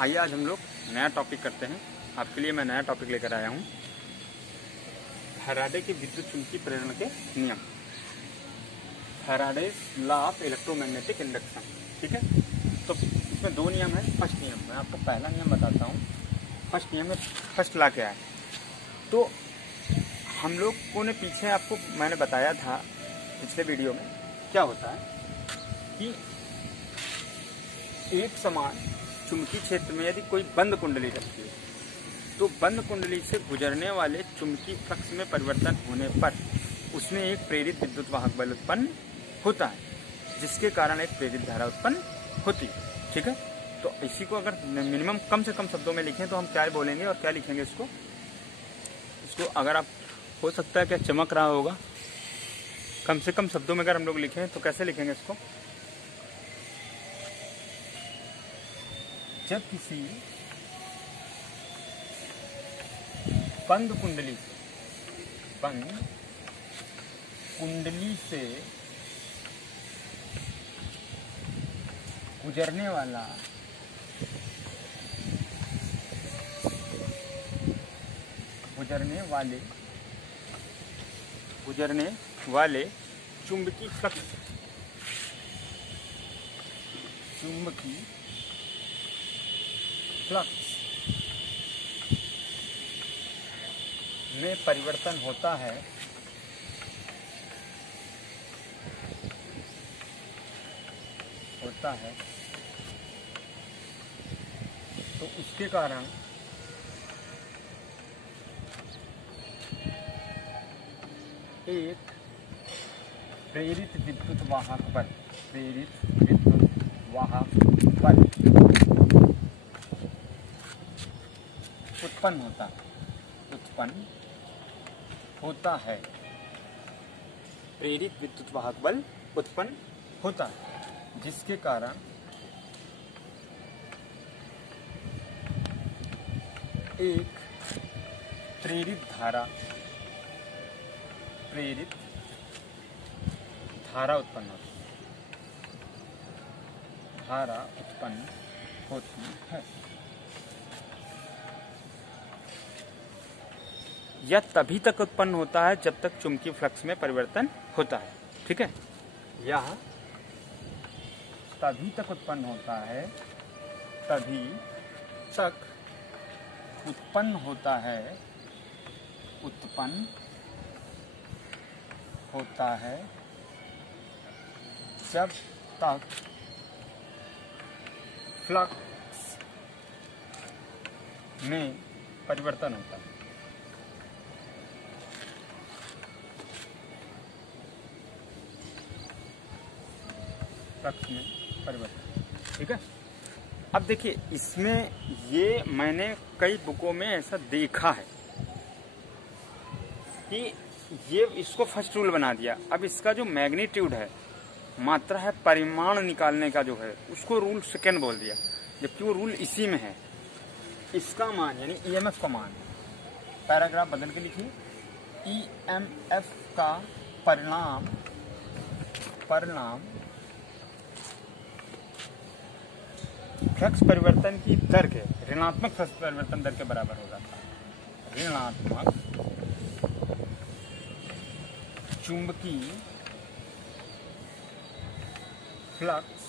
आइए आज हम लोग नया टॉपिक करते हैं। आपके लिए मैं नया टॉपिक लेकर आया हूँ, फैराडे के विद्युत चुंबकीय प्रेरण के नियम, Faraday's law of electromagnetic induction. ठीक है, तो इसमें दो नियम है। फर्स्ट नियम मैं आपको पहला नियम बताता हूँ। फर्स्ट नियम में फर्स्ट लॉ क्या है, तो हम लोगों ने पीछे आपको मैंने बताया था पिछले वीडियो में क्या होता है कि एक समान चुंबकीय क्षेत्र में यदि कोई बंद कुंडली रखती है तो बंद कुंडली से गुजरने वाले चुंबकीय फ्लक्स में परिवर्तन होने पर उसमें एक प्रेरित विद्युत वाहक बल उत्पन्न होता है, जिसके कारण एक प्रेरित धारा उत्पन्न होती है। ठीक है, तो इसी को अगर मिनिमम कम से कम शब्दों में लिखें तो हम क्या बोलेंगे और क्या लिखेंगे इसको अगर आप हो सकता है क्या चमक रहा होगा, कम से कम शब्दों में अगर हम लोग लिखें तो कैसे लिखेंगे इसको। जब किसी बंद कुंडली से गुजरने वाले चुंबकीय फ्लक्स में परिवर्तन होता है तो उसके कारण एक प्रेरित विद्युत वाहक बल उत्पन्न होता है। प्रेरित विद्युत वाहक बल उत्पन्न होता है, जिसके कारण एक प्रेरित धारा उत्पन्न होती है। यह तभी तक उत्पन्न होता है जब तक चुंबकीय फ्लक्स में परिवर्तन होता है। ठीक है, यह तभी तक उत्पन्न होता है जब तक फ्लक्स में परिवर्तन होता है। फ्लक्स में परिवर्तन। ठीक है, अब देखिए इसमें ये मैंने कई बुकों में ऐसा देखा है कि ये इसको फर्स्ट रूल बना दिया। अब इसका जो मैग्नीट्यूड है, मात्रा है, परिमाण निकालने का जो है, उसको रूल सेकेंड बोल दिया, जबकि वो रूल इसी में है। इसका मान यानी ईएमएफ का मान, पैराग्राफ बदल के लिखिए, ईएमएफ का परिणाम फ्लक्स परिवर्तन की दर के ऋणात्मक फ्लक्स परिवर्तन दर के बराबर हो जाता है। ऋणात्मक चुंबकीय फ्लक्स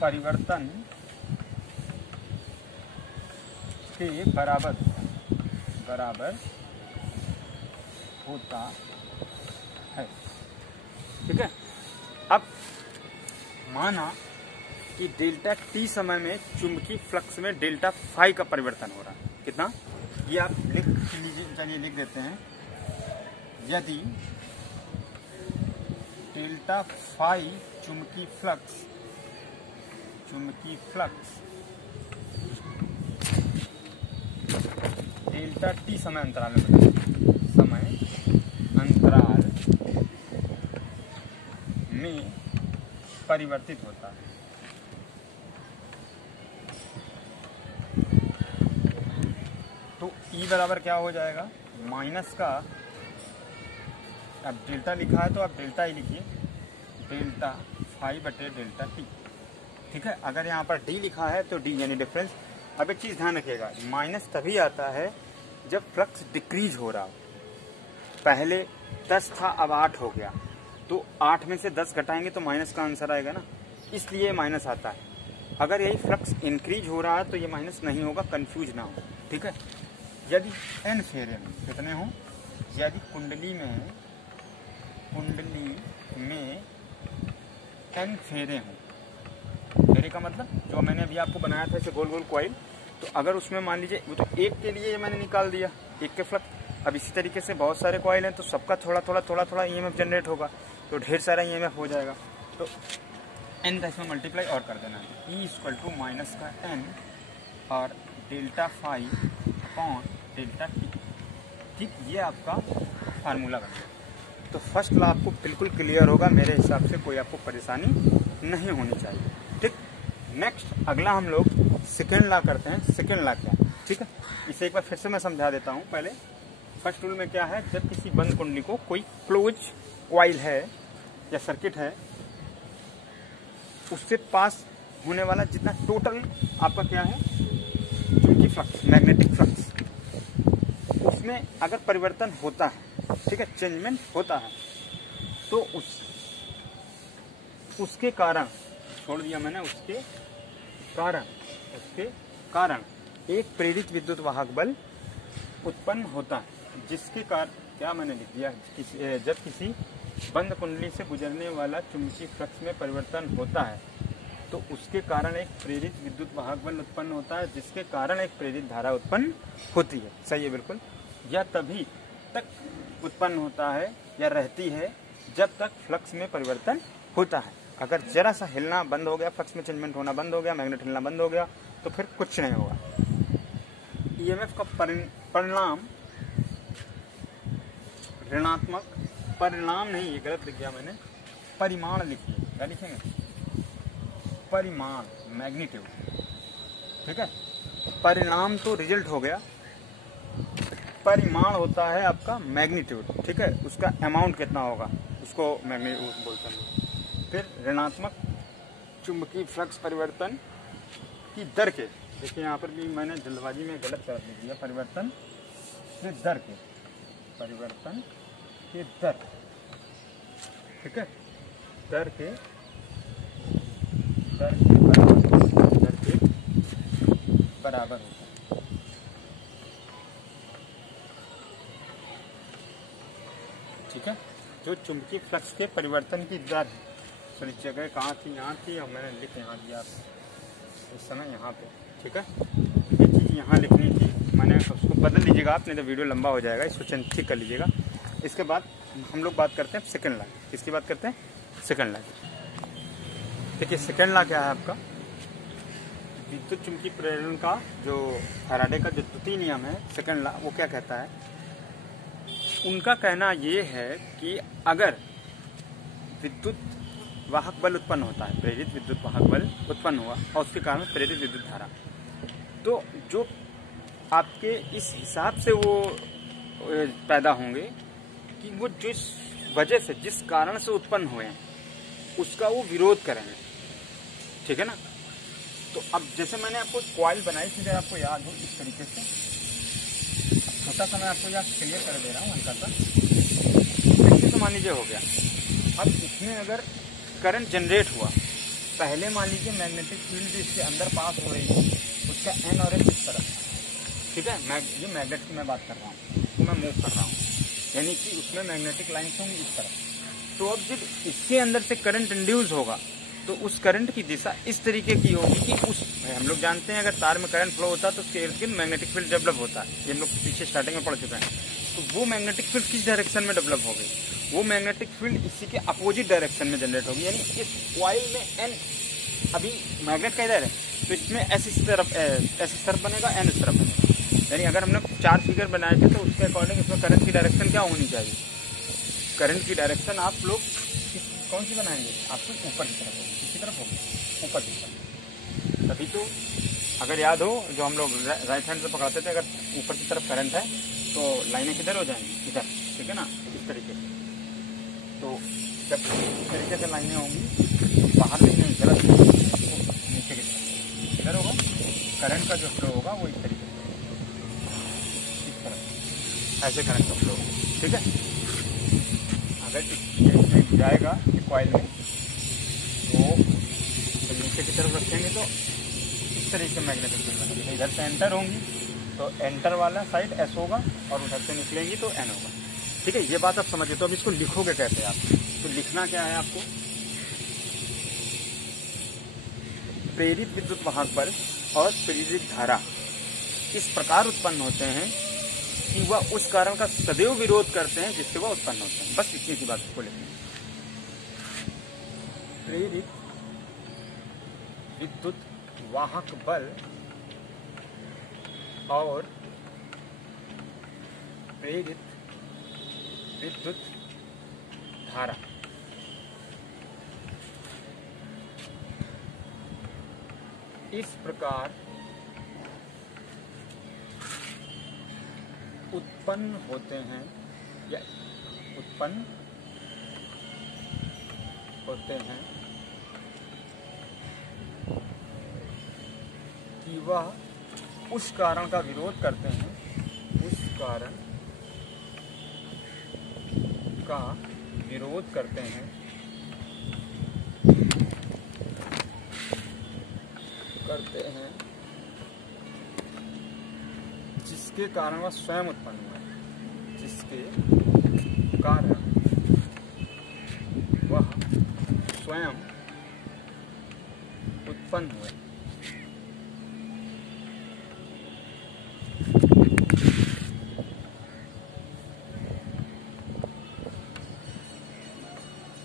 परिवर्तन के बराबर होता है। ठीक है, अब माना कि डेल्टा टी समय में चुंबकीय फ्लक्स में डेल्टा फाई का परिवर्तन हो रहा है। कितना, ये आप लिख लीजिए, चलिए लिख देते हैं। यदि डेल्टा फाई चुंबकीय फ्लक्स डेल्टा टी समय अंतराल में परिवर्तित होता है तो E बराबर क्या हो जाएगा, माइनस का, अब डेल्टा लिखा है तो आप डेल्टा ही लिखिए, डेल्टा फाई बटे डेल्टा टी। ठीक है। अगर यहाँ पर डी लिखा है तो डी यानी डिफरेंस। अब एक चीज ध्यान रखिएगा, माइनस तभी आता है जब फ्लक्स डिक्रीज हो रहा हो। पहले 10 था अब 8 हो गया, तो 8 में से 10 घटाएंगे तो माइनस का आंसर आएगा ना, इसलिए माइनस आता है। अगर यही फ्लक्स इंक्रीज हो रहा है तो ये माइनस नहीं होगा, कंफ्यूज ना हो, ठीक है। यदि n फेरे में कितने हों, यदि कुंडली में n फेरे हों, फेरे का मतलब जो मैंने अभी आपको बनाया था इसे गोल गोल कॉइल, तो अगर उसमें मान लीजिए वो तो एक के लिए मैंने निकाल दिया, एक के फ्लक्स। अब इसी तरीके से बहुत सारे कॉइल हैं तो सबका थोड़ा थोड़ा ईएमएफ जनरेट होगा, तो ढेर सारा ईएमएफ हो जाएगा। तो n का इसमें मल्टीप्लाई और कर देना है, E इक्वल टू माइनस का n और delta phi upon delta t, ठीक। ये आपका फार्मूला बन गया। तो फर्स्ट लॉ आपको बिल्कुल क्लियर होगा, मेरे हिसाब से कोई आपको परेशानी नहीं होनी चाहिए, ठीक। नेक्स्ट अगला हम लोग सेकेंड लॉ करते हैं। सेकेंड लॉ क्या है, ठीक है, इसे एक बार फिर से मैं समझा देता हूँ। पहले फर्स्ट रूल में क्या है, जब किसी बंद कुंडली को कोई क्लोज कॉइल है या सर्किट है, उससे पास होने वाला जितना टोटल आपका क्या है चुंबकीय फ्लक्स, मैग्नेटिक फ्लक्स, उसमें अगर परिवर्तन होता है, ठीक है, चेंजमेंट होता है, तो उसके कारण, छोड़ दिया मैंने, उसके कारण एक प्रेरित विद्युत वाहक बल उत्पन्न होता है, जिसके कारण क्या मैंने लिख दिया, जब किसी बंद कुंडली से गुजरने वाला चुंबकीय फ्लक्स में परिवर्तन होता है तो उसके कारण एक प्रेरित विद्युत वाहक बल उत्पन्न होता है, जिसके कारण एक प्रेरित धारा उत्पन्न होती है। सही है, बिल्कुल। यह तभी तक उत्पन्न होता है या रहती है जब तक फ्लक्स में परिवर्तन होता है। अगर जरा सा हिलना बंद हो गया, फ्लक्स में चेंजमेंट होना बंद हो गया, मैग्नेट हिलना बंद हो गया, तो फिर कुछ नहीं होगा। ईएमएफ का परिणाम ऋणात्मक, परिणाम नहीं, ये गलत लिख दिया मैंने, परिमाण लिखिए। क्या लिखेंगे, परिमाण, मैग्नीट्यूड, ठीक है। परिणाम तो रिजल्ट हो गया, परिमाण होता है आपका मैग्नीट्यूड, ठीक है, उसका अमाउंट कितना होगा उसको मैग्नीट्यूड बोलते हैं। फिर ऋणात्मक चुंबकीय फ्लक्स परिवर्तन की दर के, देखिए यहाँ पर भी मैंने जल्दबाजी में गलत कर दिया, परिवर्तन के दर के, परिवर्तन के दर, ठीक है, दर के बराबर होता है, ठीक है। जो चुंबकीय फ्लक्स के परिवर्तन की दर है, सॉरी जगह कहाँ थी, यहाँ थी और मैंने लिख यहाँ दिया इस समय यहाँ पे, ठीक है। ये चीज़ यहाँ लिखनी थी, मैंने उसको बदल लीजिएगा आप, नहीं तो वीडियो लंबा हो जाएगा, इसको ठीक कर लीजिएगा। इसके बाद हम लोग बात करते हैं सेकंड लॉ। किसकी बात करते हैं, सेकंड लॉ। देखिए सेकंड लॉ क्या है आपका, विद्युत चुंबकीय प्रेरण का जो फैराडे का जो द्वितीय नियम है, सेकंड लॉ, वो क्या कहता है, उनका कहना ये है कि अगर विद्युत वाहक बल उत्पन्न होता है, प्रेरित विद्युत वाहक बल उत्पन्न हुआ और उसके कारण प्रेरित विद्युत धारा, तो जो आपके इस हिसाब से वो पैदा होंगे कि वो जिस वजह से, जिस कारण से उत्पन्न हुए हैं उसका वो विरोध करेंगे, ठीक है ना। तो अब जैसे मैंने आपको कॉइल बनाई थी, अगर आपको याद हो इस तरीके से, छोटा सा मैं आपको यहाँ क्लियर कर दे रहा हूँ हल्का सा, तो मान लीजिए हो गया। अब इसमें अगर करंट जनरेट हुआ, पहले मान लीजिए मैग्नेटिक फील्ड इसके अंदर पास हो रही है, उसका एन और एस इस तरफ, ठीक है, ये मैग्नेट की मैं बात कर रहा हूँ, तो मैं मूव कर रहा हूँ, यानी कि उसमें मैग्नेटिक लाइन होंगी इस तरफ। तो अब जब इसके अंदर से करंट इंड्यूस होगा तो उस करंट की दिशा इस तरीके की होगी कि उस, हम लोग जानते हैं अगर तार में करंट फ्लो होता है तो उसके इर्द गिर्द मैग्नेटिक फील्ड डेवलप होता है, ये हम लोग पीछे स्टार्टिंग में पढ़ चुके हैं। तो वो मैग्नेटिक फील्ड किस डायरेक्शन में डेवलप हो गई, वो मैग्नेटिक फील्ड इसी के अपोजिट डायरेक्शन में जनरेट होगी, यानी इस कॉइल में एन, अभी मैग्नेट का इधर है तो इसमें एस इस तरफ बनेगा, एन इस तरफ बनेगा। यानी अगर हमने 4 फिगर बनाए थे तो उसके अकॉर्डिंग इसमें करंट की डायरेक्शन क्या होनी चाहिए, करंट की डायरेक्शन आप लोग कौन सी बनाएंगे, आपको ऊपर की तरफ होगी, किसी तरफ होगी, ऊपर की तरफ। तभी तो अगर याद हो जो हम लोग राइट हैंड से पकड़ते थे, अगर ऊपर की तरफ करंट है तो लाइनें किधर हो जाएंगी, इधर, ठीक है ना, इस तरीके से। तो जब इस तरीके से लाइनें होंगी तो बाहर नहीं, गलत, करंट का जो फ्लो होगा वो इस तरीके से, इस तरह ऐसे करंट का फ्लो होगा। ठीक है, अगर इसमें जाएगा कॉइल में तो नीचे की तरफ रखेंगे तो इस तरीके से मैग्नेटिक फील्ड बनेगी। इधर से एंटर होंगी तो एंटर वाला साइड एस होगा और उधर से निकलेंगी तो एन होगा। ठीक है, ये बात आप समझिए। तो अब इसको लिखोगे कैसे आप? तो लिखना क्या है आपको, प्रेरित विद्युत वाहक बल और प्रेरित धारा इस प्रकार उत्पन्न होते हैं कि वह उस कारण का सदैव विरोध करते हैं जिससे वह उत्पन्न होते हैं। बस इतनी सी बात को लिखना। प्रेरित विद्युत वाहक बल और प्रेरित विद्युत धारा इस प्रकार उत्पन्न होते हैं या उत्पन्न होते हैं कि वह उस कारण का विरोध करते हैं, उस कारण का विरोध करते हैं जिसके कारण वह स्वयं उत्पन्न हुआ है, जिसके कारण वह स्वयं उत्पन्न हुए।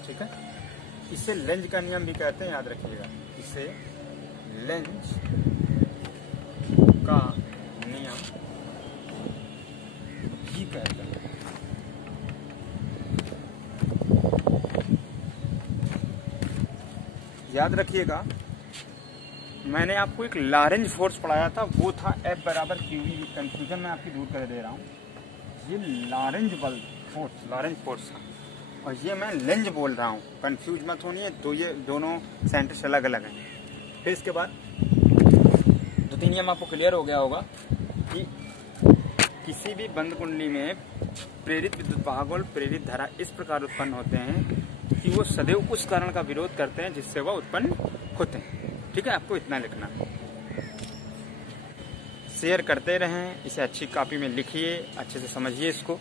ठीक है, इसे लेंज का नियम भी कहते हैं, याद रखिएगा। इसे लेंज का नियम भी कहते हैं। याद रखिएगा, मैंने आपको एक लॉरेंज फोर्स पढ़ाया था, वो था F बराबर QE। कंफ्यूजन मैं आपकी दूर कर दे रहा हूँ। ये लॉरेंज बल फोर्स, लॉरेंज फोर्स था, और ये मैं लेंज बोल रहा हूँ। कंफ्यूज मत होनी, तो ये दोनों सेंटेंस अलग अलग हैं। फिर इसके बाद 2-3 नियम आपको क्लियर हो गया होगा कि किसी भी बंद कुंडली में प्रेरित विद्युत वाहक और प्रेरित धारा इस प्रकार उत्पन्न होते हैं कि वो सदैव उस कारण का विरोध करते हैं जिससे वह उत्पन्न होते हैं। ठीक है, आपको इतना लिखना। शेयर करते रहें, इसे अच्छी कॉपी में लिखिए, अच्छे से समझिए इसको।